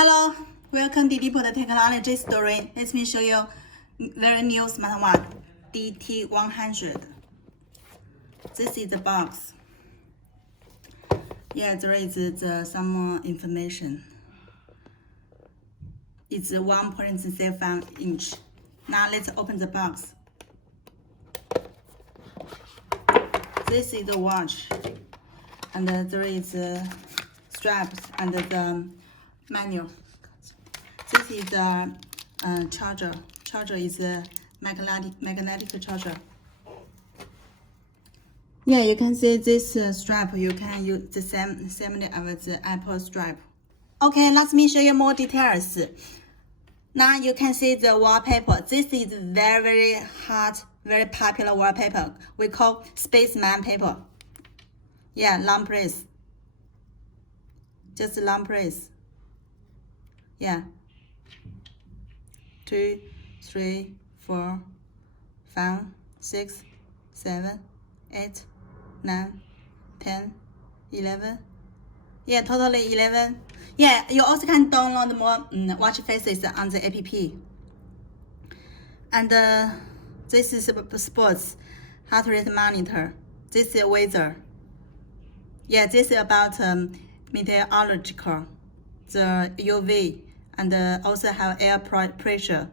Hello, welcome to DT100 technology story. Let me show you very new smartwatch, DT100. This is the box. Yeah, there is some information. It's 1.75 inch. Now let's open the box. This is the watch, and there is straps and the manual. This is the charger. Charger is a magnetic charger. Yeah, you can see this strap. You can use the same as the Apple strap. Okay, let me show you more details. Now you can see the wallpaper. This is very hot, very popular wallpaper. We call Spaceman paper. Yeah, long press. Just long press. Yeah. 2, 3, 4, 5, 6, 7, 8, 9, 10, 11. Yeah, totally 11. Yeah, you also can download more watch faces on the app. And this is sports heart rate monitor. This is weather. Yeah, this is about meteorological, the UV, and also have air pressure.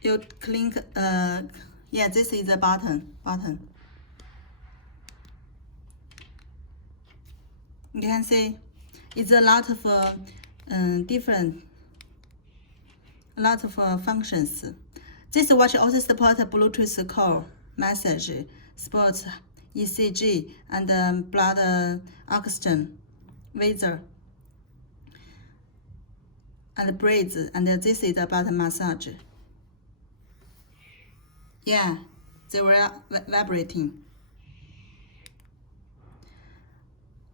You click, yeah, this is the button. You can see it's a lot of different, functions. This watch also supports Bluetooth call, message, sports, ECG, and blood oxygen, weather, and breathe. And this is about massage. Yeah, they were vibrating.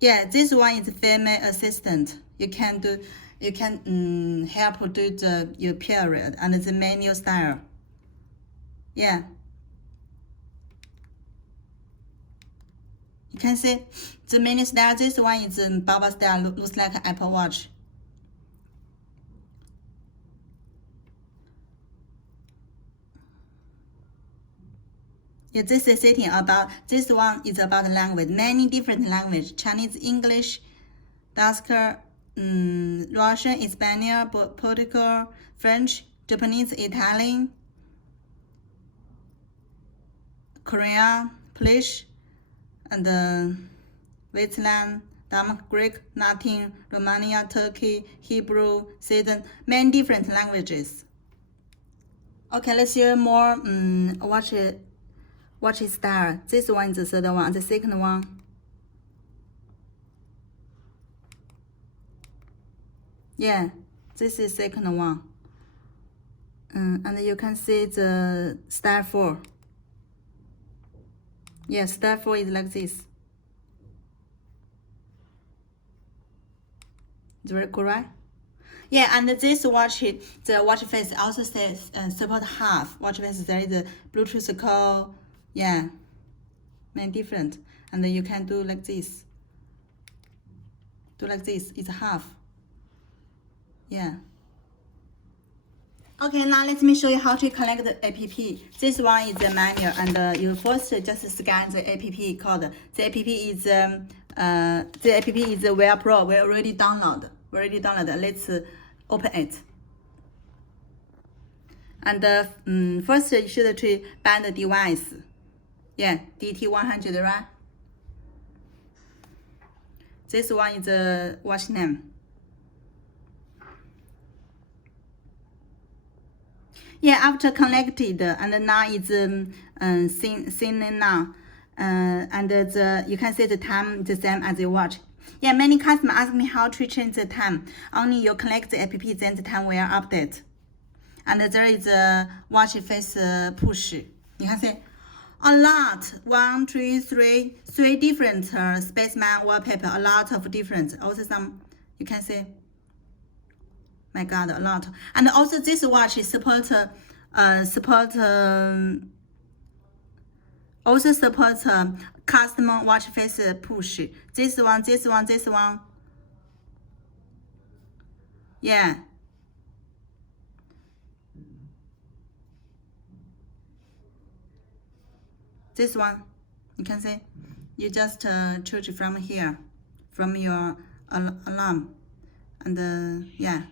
Yeah, this one is female assistant. You can help do your period and the menu style. Yeah. You can see the menu style. This one is Baba style, looks like an Apple Watch. Yeah, this is setting about, this one is about language, many different language, Chinese, English, Basque, Russian, Spanish, Portugal, French, Japanese, Italian, Korean, Polish, and Vietnam, Denmark, Greek, Latin, Romania, Turkey, Hebrew, Sweden, many different languages. Okay, let's hear more watch style. This one is the third one, the second one. Yeah, this is second one. And you can see the style 4. Yeah, style 4 is like this. It's very cool, right? Yeah, and this watch, the watch face also says support half watch face. There is a Bluetooth call. Yeah, many different, and you can do like this. Do like this. It's half. Yeah. Okay, now let me show you how to connect the app. This one is the manual, and you first just scan the app code. The app is Wearpro. We already downloaded. Let's open it. And first you should to bind the device. Yeah, DT100, right? This one is the watch name. Yeah, after connected, and now it's seen now, and you can see the time the same as the watch. Yeah, many customers ask me how to change the time. Only you connect the app, then the time will update. And there is a watch face push. You can see a lot. 1, 2, 3 different Spaceman wallpaper. A lot of different. Also some, you can see My God, a lot. And also this watch is also support custom watch face push. This one. Yeah. This one, you can see, you just choose from here, from your alarm, and yeah.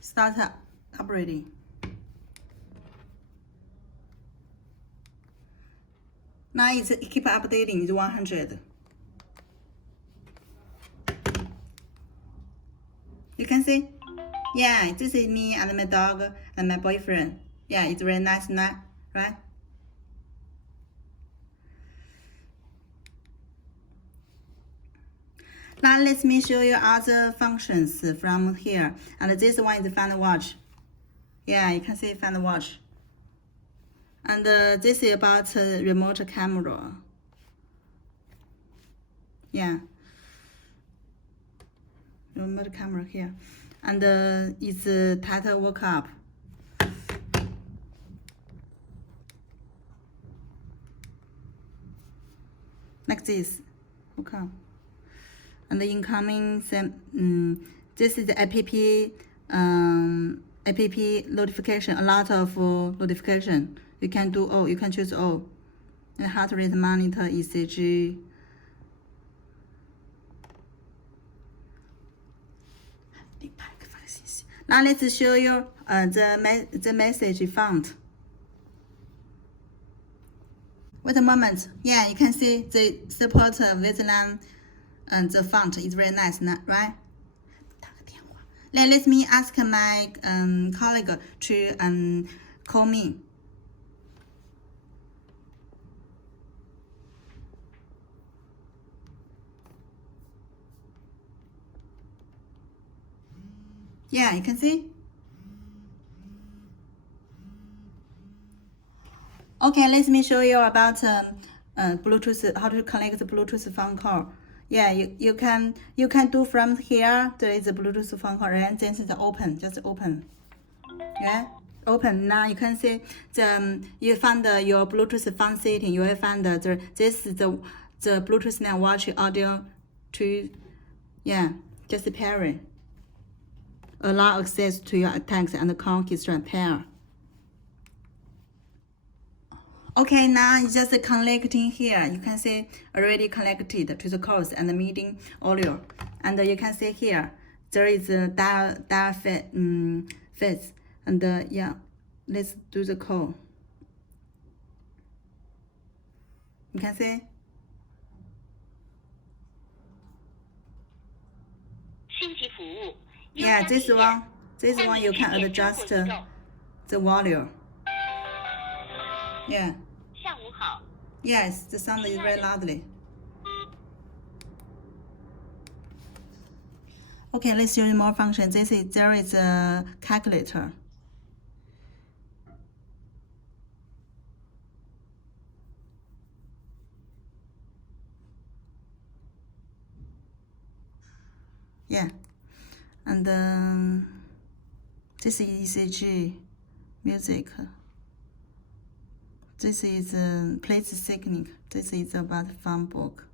Start operating. Now it keep updating. It's 100. You can see, yeah, this is me and my dog and my boyfriend. Yeah, it's very nice now, right? Now let me show you other functions from here. And this one is Find Watch. Yeah, you can see Find Watch. And this is about remote camera. Yeah. Remote camera here. And it's title woke up. Like this. Woke up. And the incoming, this is the app notification, a lot of notification. You can do all, you can choose all. And heart rate monitor, ECG. Now let's show you the message font. Wait a moment. Yeah, you can see the support Vietnam and the font is very nice, right? Let me ask my colleague to call me. Yeah, you can see. Okay, let me show you about Bluetooth, how to connect the Bluetooth phone call. Yeah, you can do from here. There is a Bluetooth phone call, and then it's open, just open. Yeah, open. Now you can see you find your Bluetooth phone setting. You will find this is the Bluetooth now watch audio to, yeah, just pair. Allow access to your attacks and conquest pair. Okay, now it's just connecting here. You can see already connected to the calls and the meeting audio. And you can see here, there is a dial face. And yeah, let's do the call. You can see? Yeah, this one you can adjust the volume. Yeah. Yes, the sound is very loudly. Okay, let's show you more functions. There is a calculator. Yeah, and this is ECG, music. This is place technique. This is about phone book.